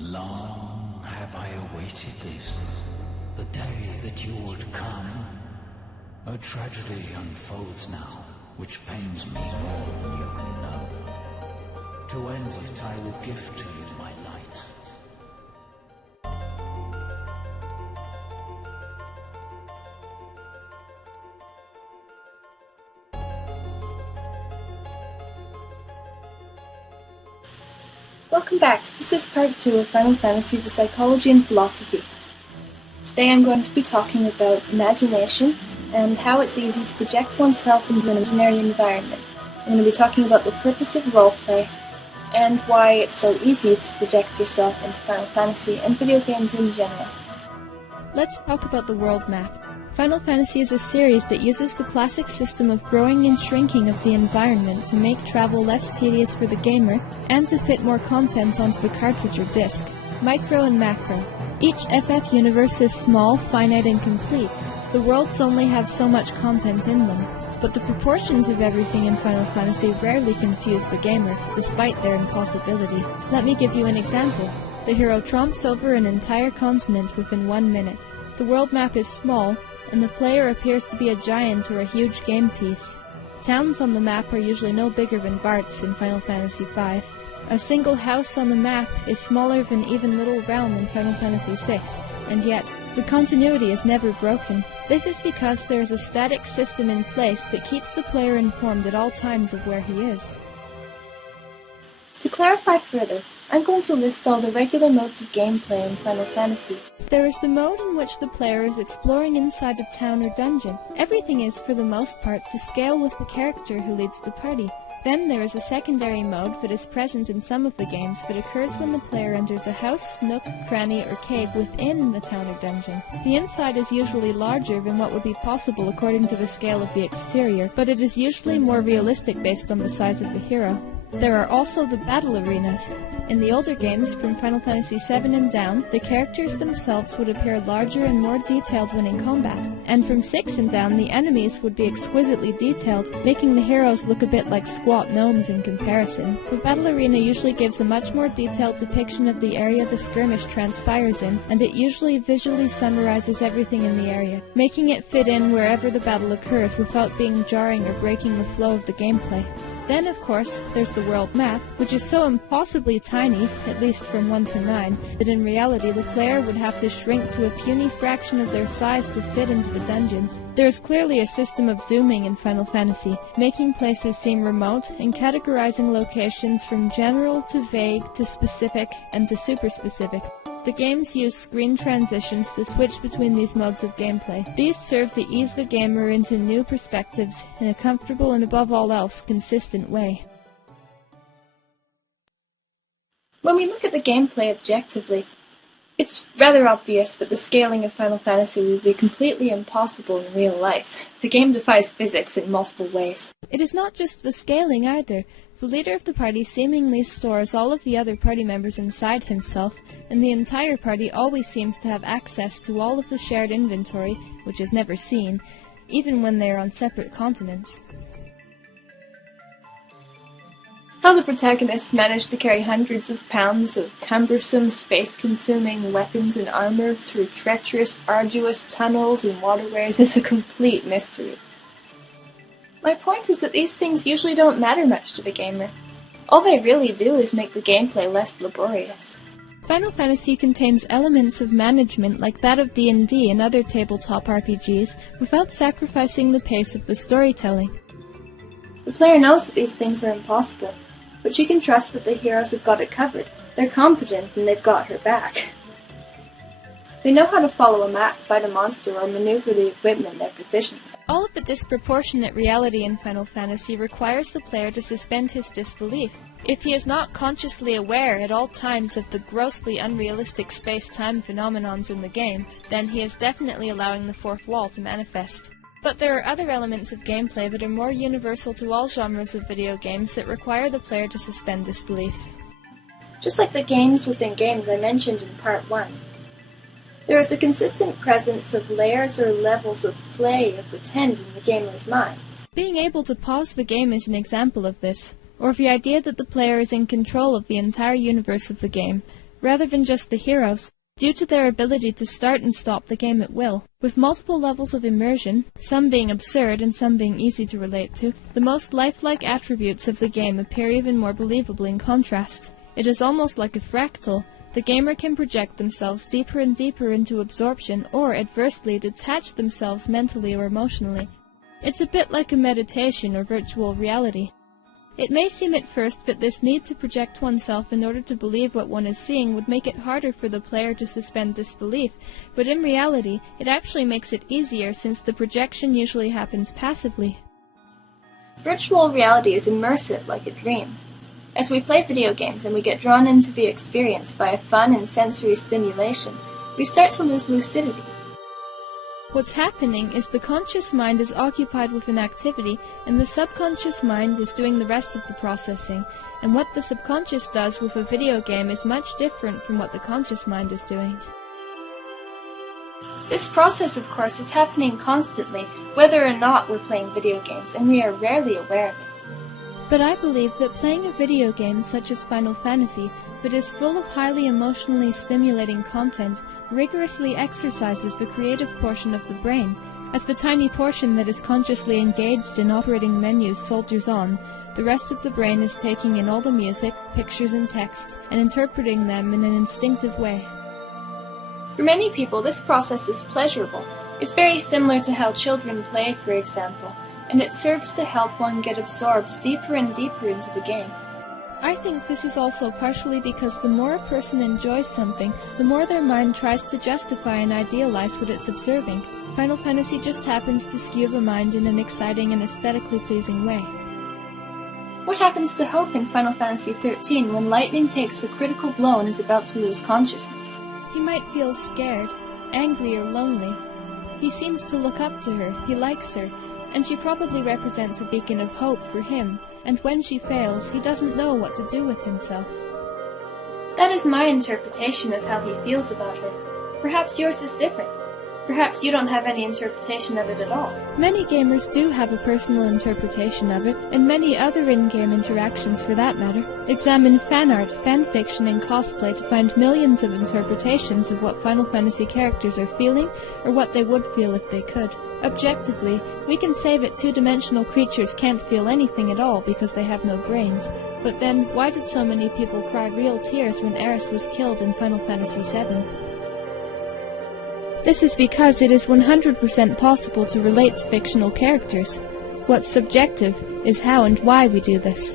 Long have I awaited this, the day that you would come. A tragedy unfolds now, which pains me more than you can know. To end it, I will gift to you my light. Welcome back. This is part 2 of Final Fantasy: The Psychology and Philosophy. Today I'm going to be talking about imagination and how it's easy to project oneself into an imaginary environment. I'm going to be talking about the purpose of roleplay and why it's so easy to project yourself into Final Fantasy and video games in general. Let's talk about the world map. Final Fantasy is a series that uses the classic system of growing and shrinking of the environment to make travel less tedious for the gamer and to fit more content onto the cartridge or disc. Micro and macro. Each FF universe is small, finite, and complete. The worlds only have so much content in them, but the proportions of everything in Final Fantasy rarely confuse the gamer, despite their impossibility. Let me give you an example. The hero tromps over an entire continent within 1 minute. The world map is small, and the player appears to be a giant or a huge game piece. Towns on the map are usually no bigger than Bart's in Final Fantasy V. A single house on the map is smaller than even Little Realm in Final Fantasy VI, and yet, the continuity is never broken. This is because there is a static system in place that keeps the player informed at all times of where he is. To clarify further, I'm going to list all the regular modes of gameplay in Final Fantasy. There is the mode in which the player is exploring inside a town or dungeon. Everything is, for the most part, to scale with the character who leads the party. Then there is a secondary mode that is present in some of the games that occurs when the player enters a house, nook, cranny, or cave within the town or dungeon. The inside is usually larger than what would be possible according to the scale of the exterior, but it is usually more realistic based on the size of the hero. There are also the battle arenas. In the older games, from Final Fantasy VII and down, the characters themselves would appear larger and more detailed when in combat, and from 6 and down, the enemies would be exquisitely detailed, making the heroes look a bit like squat gnomes in comparison. The battle arena usually gives a much more detailed depiction of the area the skirmish transpires in, and it usually visually summarizes everything in the area, making it fit in wherever the battle occurs without being jarring or breaking the flow of the gameplay. Then, of course, there's the world map, which is so impossibly tiny, at least from 1 to 9, that in reality the player would have to shrink to a puny fraction of their size to fit into the dungeons. There is clearly a system of zooming in Final Fantasy, making places seem remote and categorizing locations from general to vague to specific and to super specific. The games use screen transitions to switch between these modes of gameplay. These serve to ease the gamer into new perspectives in a comfortable and above all else consistent way. When we look at the gameplay objectively, it's rather obvious that the scaling of Final Fantasy would be completely impossible in real life. The game defies physics in multiple ways. It is not just the scaling either. The leader of the party seemingly stores all of the other party members inside himself, and the entire party always seems to have access to all of the shared inventory, which is never seen, even when they are on separate continents. How the protagonists manage to carry hundreds of pounds of cumbersome, space-consuming weapons and armor through treacherous, arduous tunnels and waterways is a complete mystery. My point is that these things usually don't matter much to the gamer. All they really do is make the gameplay less laborious. Final Fantasy contains elements of management like that of D&D and other tabletop RPGs without sacrificing the pace of the storytelling. The player knows that these things are impossible, but she can trust that the heroes have got it covered. They're competent and they've got her back. They know how to follow a map, fight a monster, or maneuver the equipment they're proficient with. All of the disproportionate reality in Final Fantasy requires the player to suspend his disbelief. If he is not consciously aware at all times of the grossly unrealistic space-time phenomenons in the game, then he is definitely allowing the fourth wall to manifest. But there are other elements of gameplay that are more universal to all genres of video games that require the player to suspend disbelief. Just like the games within games I mentioned in Part 1. There is a consistent presence of layers or levels of play or pretend in the gamer's mind. Being able to pause the game is an example of this, or the idea that the player is in control of the entire universe of the game. rather than just the heroes, due to their ability to start and stop the game at will. With multiple levels of immersion, some being absurd and some being easy to relate to, the most lifelike attributes of the game appear even more believable in contrast. It is almost like a fractal. The gamer can project themselves deeper and deeper into absorption, or adversely detach themselves mentally or emotionally. It's a bit like a meditation or virtual reality. It may seem at first that this need to project oneself in order to believe what one is seeing would make it harder for the player to suspend disbelief, but in reality, it actually makes it easier since the projection usually happens passively. Virtual reality is immersive like a dream. As we play video games and we get drawn into the experience via fun and sensory stimulation, we start to lose lucidity. What's happening is the conscious mind is occupied with an activity and the subconscious mind is doing the rest of the processing, and what the subconscious does with a video game is much different from what the conscious mind is doing. This process, of course, is happening constantly, whether or not we're playing video games, and we are rarely aware of it. But I believe that playing a video game such as Final Fantasy, that is full of highly emotionally stimulating content, rigorously exercises the creative portion of the brain, as the tiny portion that is consciously engaged in operating the menus soldiers on. The rest of the brain is taking in all the music, pictures and text, and interpreting them in an instinctive way. For many people, this process is pleasurable. It's very similar to how children play, for example, and it serves to help one get absorbed deeper and deeper into the game. I think this is also partially because the more a person enjoys something, the more their mind tries to justify and idealize what it's observing. Final Fantasy just happens to skew the mind in an exciting and aesthetically pleasing way. What happens to Hope in Final Fantasy XIII when Lightning takes a critical blow and is about to lose consciousness? He might feel scared, angry or lonely. He seems to look up to her, he likes her, and she probably represents a beacon of hope for him. And when she fails, he doesn't know what to do with himself. That is my interpretation of how he feels about her. Perhaps yours is different. Perhaps you don't have any interpretation of it at all. Many gamers do have a personal interpretation of it, and many other in-game interactions for that matter. Examine fan art, fanfiction, and cosplay to find millions of interpretations of what Final Fantasy characters are feeling, or what they would feel if they could. Objectively, we can say that two-dimensional creatures can't feel anything at all because they have no brains. But then, why did so many people cry real tears when Eris was killed in Final Fantasy VII? This is because it is 100% possible to relate to fictional characters. What's subjective is how and why we do this.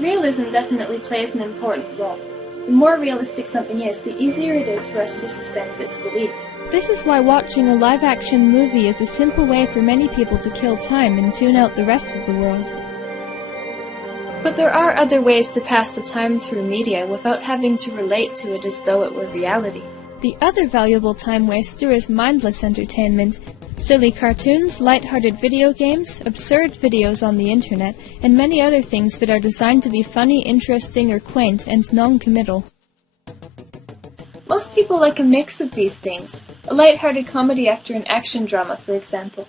Realism definitely plays an important role. The more realistic something is, the easier it is for us to suspend disbelief. This is why watching a live-action movie is a simple way for many people to kill time and tune out the rest of the world. But there are other ways to pass the time through media without having to relate to it as though it were reality. The other valuable time waster is mindless entertainment. Silly cartoons, light-hearted video games, absurd videos on the internet, and many other things that are designed to be funny, interesting, or quaint, and non-committal. Most people like a mix of these things. A light-hearted comedy after an action drama, for example.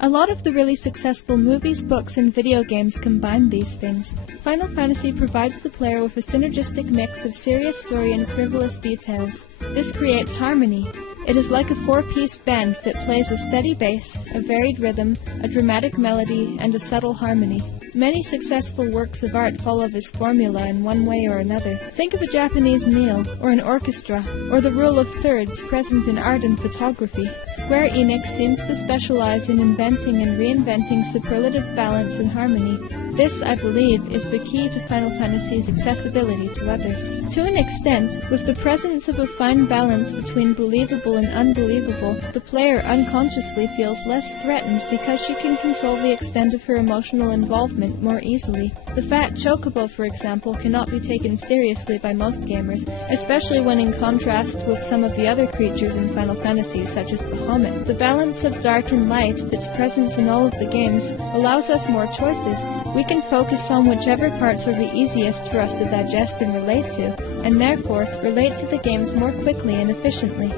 A lot of the really successful movies, books, and video games combine these things. Final Fantasy provides the player with a synergistic mix of serious story and frivolous details. This creates harmony. It is like a four-piece band that plays a steady bass, a varied rhythm, a dramatic melody, and a subtle harmony. Many successful works of art follow this formula in one way or another. Think of a Japanese meal, or an orchestra, or the rule of thirds present in art and photography. Square Enix seems to specialize in inventing and reinventing superlative balance and harmony. This, I believe, is the key to Final Fantasy's accessibility to others. To an extent, with the presence of a fine balance between believable and unbelievable, the player unconsciously feels less threatened because she can control the extent of her emotional involvement more easily. The fat chocobo, for example, cannot be taken seriously by most gamers, especially when in contrast with some of the other creatures in Final Fantasy, such as Bahamut. The balance of dark and light that's present in all of the games allows us more choices. We can focus on whichever parts are the easiest for us to digest and relate to, and therefore relate to the games more quickly and efficiently.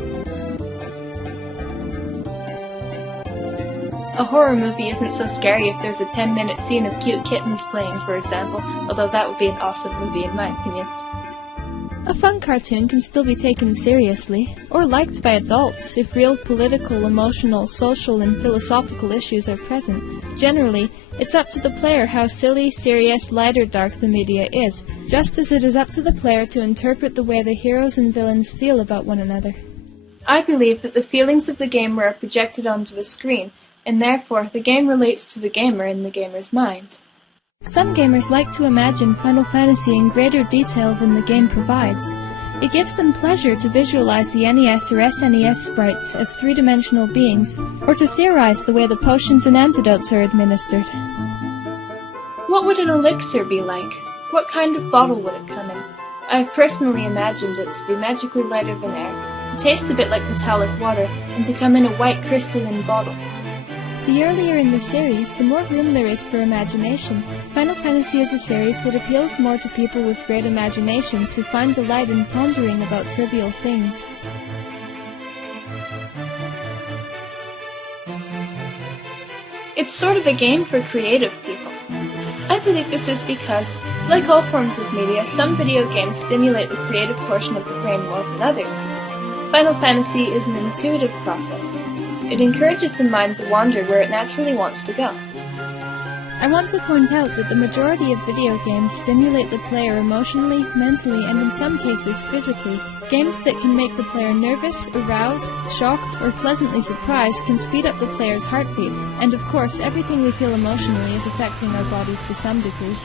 A horror movie isn't so scary if there's a 10-minute scene of cute kittens playing, for example, although that would be an awesome movie in my opinion. A fun cartoon can still be taken seriously, or liked by adults if real political, emotional, social, and philosophical issues are present. Generally, it's up to the player how silly, serious, light or dark the media is, just as it is up to the player to interpret the way the heroes and villains feel about one another. I believe that the feelings of the gamer are projected onto the screen, and therefore the game relates to the gamer in the gamer's mind. Some gamers like to imagine Final Fantasy in greater detail than the game provides. It gives them pleasure to visualize the NES or SNES sprites as three-dimensional beings, or to theorize the way the potions and antidotes are administered. What would an elixir be like? What kind of bottle would it come in? I've personally imagined it to be magically lighter than air, to taste a bit like metallic water, and to come in a white crystalline bottle. The earlier in the series, the more room there is for imagination. Final Fantasy is a series that appeals more to people with great imaginations who find delight in pondering about trivial things. It's sort of a game for creative people. I believe this is because, like all forms of media, some video games stimulate the creative portion of the brain more than others. Final Fantasy is an intuitive process. It encourages the mind to wander where it naturally wants to go. I want to point out that the majority of video games stimulate the player emotionally, mentally, and in some cases physically. Games that can make the player nervous, aroused, shocked, or pleasantly surprised can speed up the player's heartbeat, and of course everything we feel emotionally is affecting our bodies to some degree.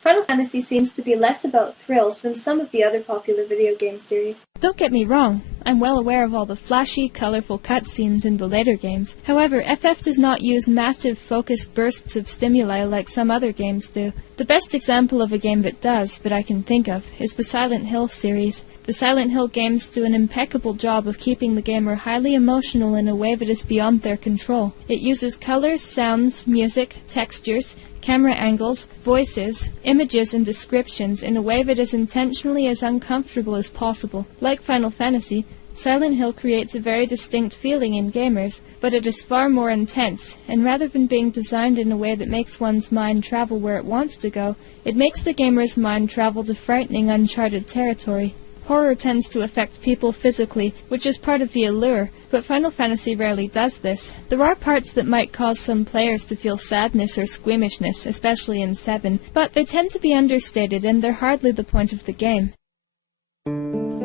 Final Fantasy seems to be less about thrills than some of the other popular video game series. Don't get me wrong, I'm well aware of all the flashy, colorful cutscenes in the later games. However, FF does not use massive, focused bursts of stimuli like some other games do. The best example of a game that does, that I can think of, is the Silent Hill series. The Silent Hill games do an impeccable job of keeping the gamer highly emotional in a way that is beyond their control. It uses colors, sounds, music, textures, camera angles, voices, images, and descriptions in a way that is intentionally as uncomfortable as possible. Like Final Fantasy, Silent Hill creates a very distinct feeling in gamers, but it is far more intense, and rather than being designed in a way that makes one's mind travel where it wants to go, it makes the gamer's mind travel to frightening, uncharted territory. Horror tends to affect people physically, which is part of the allure, but Final Fantasy rarely does this. There are parts that might cause some players to feel sadness or squeamishness, especially in 7, but they tend to be understated and they're hardly the point of the game.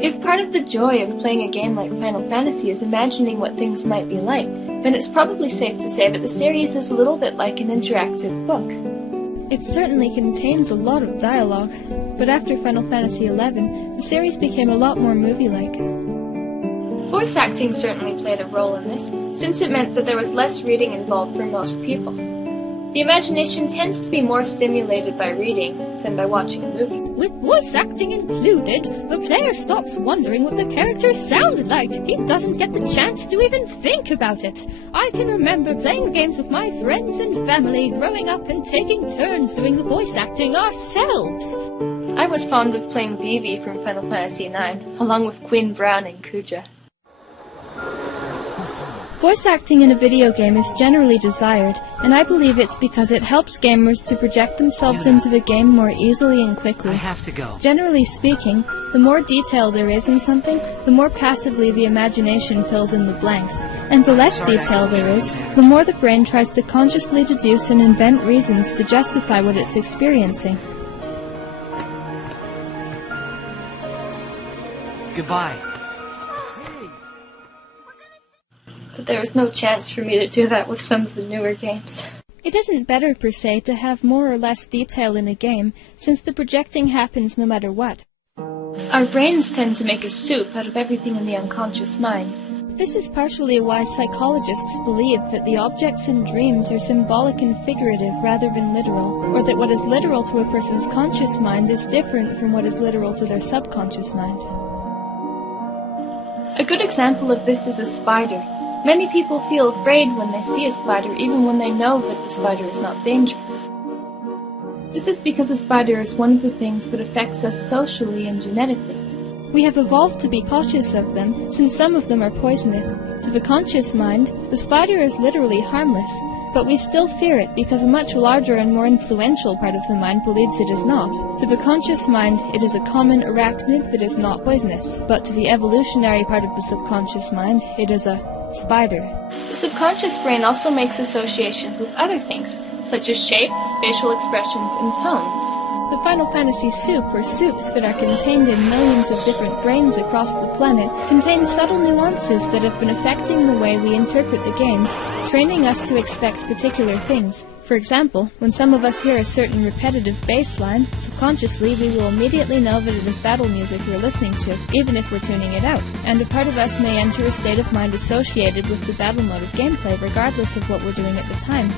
If part of the joy of playing a game like Final Fantasy is imagining what things might be like, then it's probably safe to say that the series is a little bit like an interactive book. It certainly contains a lot of dialogue, but after Final Fantasy XI, the series became a lot more movie-like. Voice acting certainly played a role in this, since it meant that there was less reading involved for most people. The imagination tends to be more stimulated by reading than by watching a movie. With voice acting included, the player stops wondering what the characters sound like. He doesn't get the chance to even think about it. I can remember playing games with my friends and family, growing up and taking turns doing the voice acting ourselves. I was fond of playing Vivi from Final Fantasy IX, along with Queen Brown and Kuja. Voice acting in a video game is generally desired, and I believe it's because it helps gamers to project themselves into the game more easily and quickly. I have to go. Generally speaking, the more detail there is in something, the more passively the imagination fills in the blanks, and the less detail there is, the more the brain tries to consciously deduce and invent reasons to justify what it's experiencing. Goodbye. But there was no chance for me to do that with some of the newer games. It isn't better per se to have more or less detail in a game, since the projecting happens no matter what. Our brains tend to make a soup out of everything in the unconscious mind. This is partially why psychologists believe that the objects in dreams are symbolic and figurative rather than literal, or that what is literal to a person's conscious mind is different from what is literal to their subconscious mind. A good example of this is a spider. Many people feel afraid when they see a spider, even when they know that the spider is not dangerous. This is because a spider is one of the things that affects us socially and genetically. We have evolved to be cautious of them, since some of them are poisonous. To the conscious mind, the spider is literally harmless. but we still fear it because a much larger and more influential part of the mind believes it is not. To the conscious mind, it is a common arachnid that is not poisonous, but to the evolutionary part of the subconscious mind, it is a spider. The subconscious brain also makes associations with other things, such as shapes, facial expressions, and tones. The Final Fantasy soup, or soups, that are contained in millions of different brains across the planet, contain subtle nuances that have been affecting the way we interpret the games, training us to expect particular things. For example, when some of us hear a certain repetitive bass line, subconsciously we will immediately know that it is battle music we're listening to, even if we're tuning it out. And a part of us may enter a state of mind associated with the battle mode of gameplay, regardless of what we're doing at the time.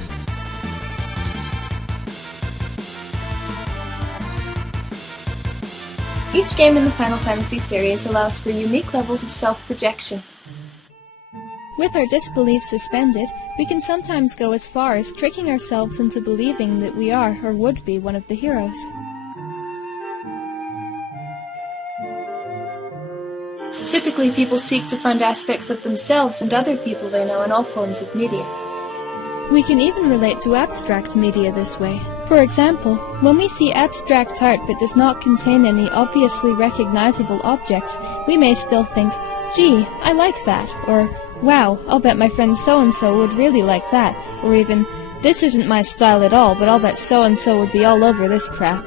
Each game in the Final Fantasy series allows for unique levels of self-projection. With our disbelief suspended, we can sometimes go as far as tricking ourselves into believing that we are or would be one of the heroes. Typically, people seek to find aspects of themselves and other people they know in all forms of media. We can even relate to abstract media this way. For example, when we see abstract art that does not contain any obviously recognizable objects, we may still think, "Gee, I like that," or "Wow, I'll bet my friend so-and-so would really like that," or even, "This isn't my style at all, but I'll bet so-and-so would be all over this crap."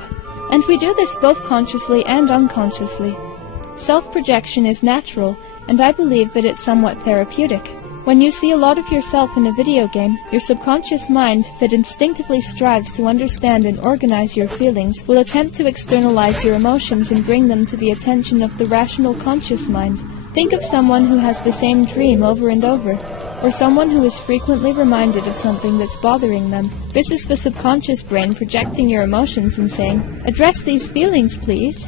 And we do this both consciously and unconsciously. Self-projection is natural, and I believe that it's somewhat therapeutic. When you see a lot of yourself in a video game, your subconscious mind, that instinctively strives to understand and organize your feelings, will attempt to externalize your emotions and bring them to the attention of the rational conscious mind. Think of someone who has the same dream over and over, or someone who is frequently reminded of something that's bothering them. This is the subconscious brain projecting your emotions and saying, "Address these feelings, please."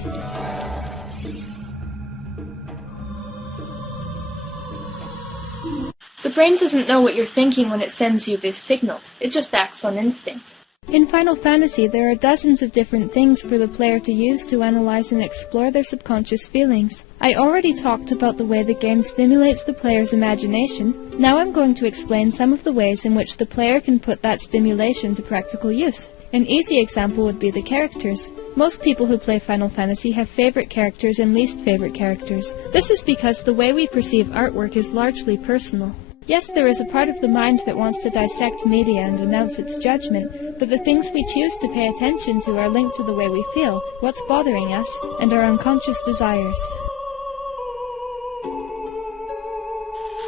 The brain doesn't know what you're thinking when it sends you these signals. It just acts on instinct. In Final Fantasy, there are dozens of different things for the player to use to analyze and explore their subconscious feelings. I already talked about the way the game stimulates the player's imagination. Now I'm going to explain some of the ways in which the player can put that stimulation to practical use. An easy example would be the characters. Most people who play Final Fantasy have favorite characters and least favorite characters. This is because the way we perceive artwork is largely personal. Yes, there is a part of the mind that wants to dissect media and announce its judgment, but the things we choose to pay attention to are linked to the way we feel, what's bothering us, and our unconscious desires.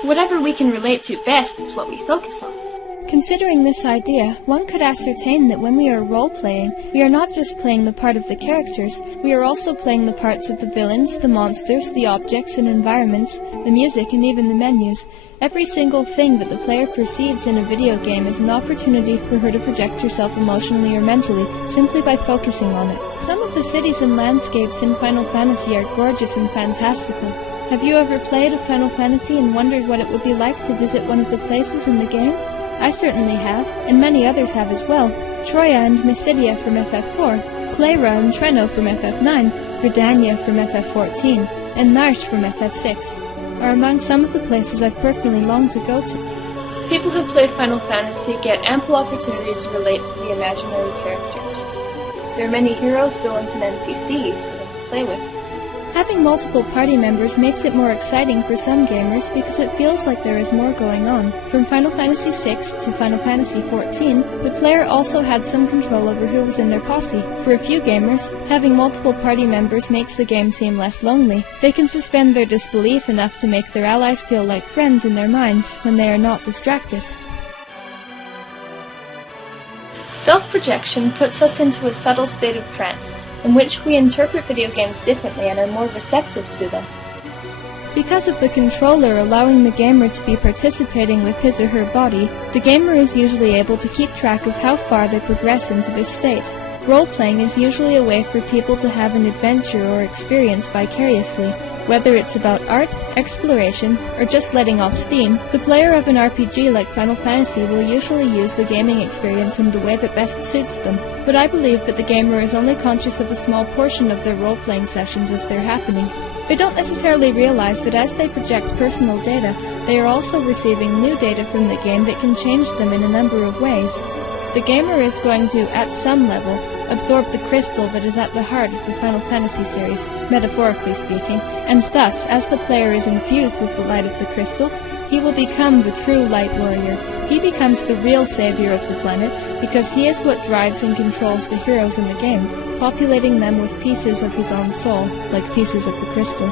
Whatever we can relate to best is what we focus on. Considering this idea, one could ascertain that when we are role-playing, we are not just playing the part of the characters, we are also playing the parts of the villains, the monsters, the objects and environments, the music and even the menus. Every single thing that the player perceives in a video game is an opportunity for her to project herself emotionally or mentally, simply by focusing on it. Some of the cities and landscapes in Final Fantasy are gorgeous and fantastical. Have you ever played a Final Fantasy and wondered what it would be like to visit one of the places in the game? I certainly have, and many others have as well. Troya and Mysidia from FF4, Clara and Treno from FF9, Redania from FF14, and Narsh from FF6 are among some of the places I've personally longed to go to. People who play Final Fantasy get ample opportunity to relate to the imaginary characters. There are many heroes, villains, and NPCs for them to play with. Having multiple party members makes it more exciting for some gamers because it feels like there is more going on. From Final Fantasy VI to Final Fantasy XIV, the player also had some control over who was in their posse. For a few gamers, having multiple party members makes the game seem less lonely. They can suspend their disbelief enough to make their allies feel like friends in their minds when they are not distracted. Self-projection puts us into a subtle state of trance, in which we interpret video games differently and are more receptive to them. Because of the controller allowing the gamer to be participating with his or her body, the gamer is usually able to keep track of how far they progress into this state. Role-playing is usually a way for people to have an adventure or experience vicariously. Whether it's about art, exploration, or just letting off steam, the player of an RPG like Final Fantasy will usually use the gaming experience in the way that best suits them. But I believe that the gamer is only conscious of a small portion of their role-playing sessions as they're happening. They don't necessarily realize that as they project personal data, they are also receiving new data from the game that can change them in a number of ways. The gamer is going to, at some level, absorb the crystal that is at the heart of the Final Fantasy series, metaphorically speaking, and thus, as the player is infused with the light of the crystal, he will become the true light warrior. He becomes the real savior of the planet, because he is what drives and controls the heroes in the game, populating them with pieces of his own soul, like pieces of the crystal.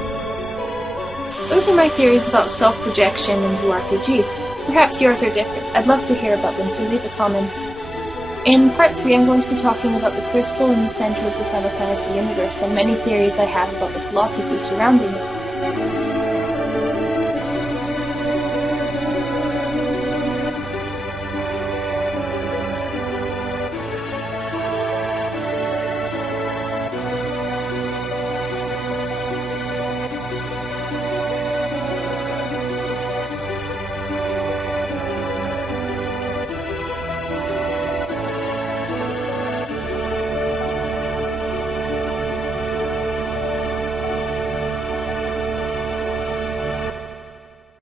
Those are my theories about self-projection into RPGs. Perhaps yours are different. I'd love to hear about them, so leave a comment. In Part 3, I'm going to be talking about the crystal in the center of the Final Fantasy universe and many theories I have about the philosophy surrounding it.